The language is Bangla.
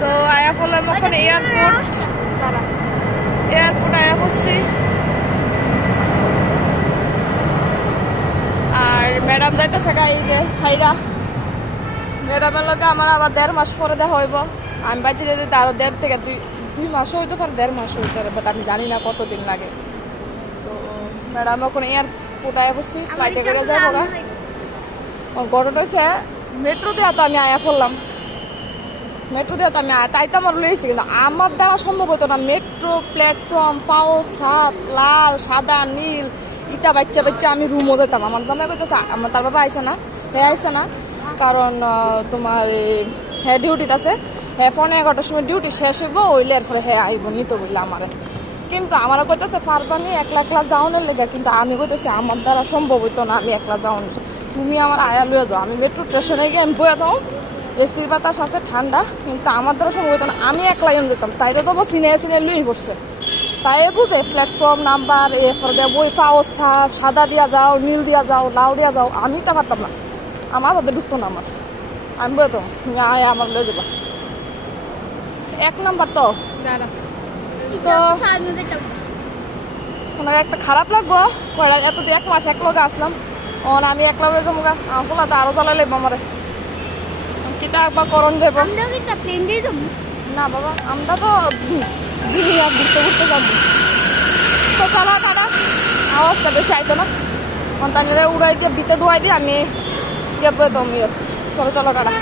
তো আয়া পড়লাম ওখানে এয়ারপোর্ট আয়া পড়ছি। আর ম্যাডাম যাইতেছে এই যে সাইরা ম্যাডামের লগে আমার আবার 1.5 মাস পরে দেখা হইব। আমি বাড়িতে যেতে আরো 1.5 থেকে 2 মাসও হইতে পারে, 1.5 মাস হইতে পারে, বাট আমি জানি না কতদিন লাগে। তো ম্যাডাম ওখানে এয়ারপোর্ট আয়া পড়ছি, ফ্লাইটে করে যাবো না। ঘটনা হয়েছে মেট্রো দিয়ে তো আমি আয়া পড়লাম, মেট্রো দিয়ে তো আমি তাই তো আমার লইছি, কিন্তু আমার দ্বারা সম্ভব হতো না। মেট্রো প্ল্যাটফর্ম পাও সাপ লাল সাদা নীল ইটা বাচ্চা আমি রুমও যেতাম। আমার জামাই কইতেছে আমার তার বাবা আইসে না, হ্যাঁ আইসে না, কারণ তোমার হ্যাঁ ডিউটিতে আছে, হ্যাঁ 11:30টার সময় ডিউটি শেষ হইব, ওইলে এরপরে হ্যাঁ আইব নিতে বললে আমার। কিন্তু আমার কইতেছে পারবানি একলা যাওনের লেগে, কিন্তু আমি কইতেছি আমার দ্বারা সম্ভব হইতো না আমি একলা যাওনি, তুমি আমার আয়া লইয়া যাও। আমি মেট্রো স্টেশনে গিয়ে আমি বইয়া দাও, এসির বাতাস আছে ঠান্ডা, কিন্তু আমার দ্বারা সম্ভব হতো না, আমি একলাই যেতাম। তাই তো তবু সিনে লুই পড়ছে, তাই বুঝে প্ল্যাটফর্ম নাম্বার এরপর দিয়ে বই পাও সাপ সাদা দিয়া যাও নীল দিয়া যাও লাল দিয়া যাও, আমি তা পারতাম না, আমার হাতে ঢুকতো না। আমি বলতো তুমি আয় আমার লয়ে যাবা 1 নাম্বার। তো একটা খারাপ লাগবো এত 1 মাস এক লগে আসলাম, আমি একলা হয়ে যাবো আমার তো আরো জ্বালাই লাগবো আমার। কিতা একবার করণ যাবো না বাবা, আমরা তো ঘুরতে যাবো। তো চলো টাটা, আওয়াজটা বেশি আইতো না, তাহলে উড়াই দিয়ে ভিতরে ঢুয়াই দিয়ে আমি চলো টাটা।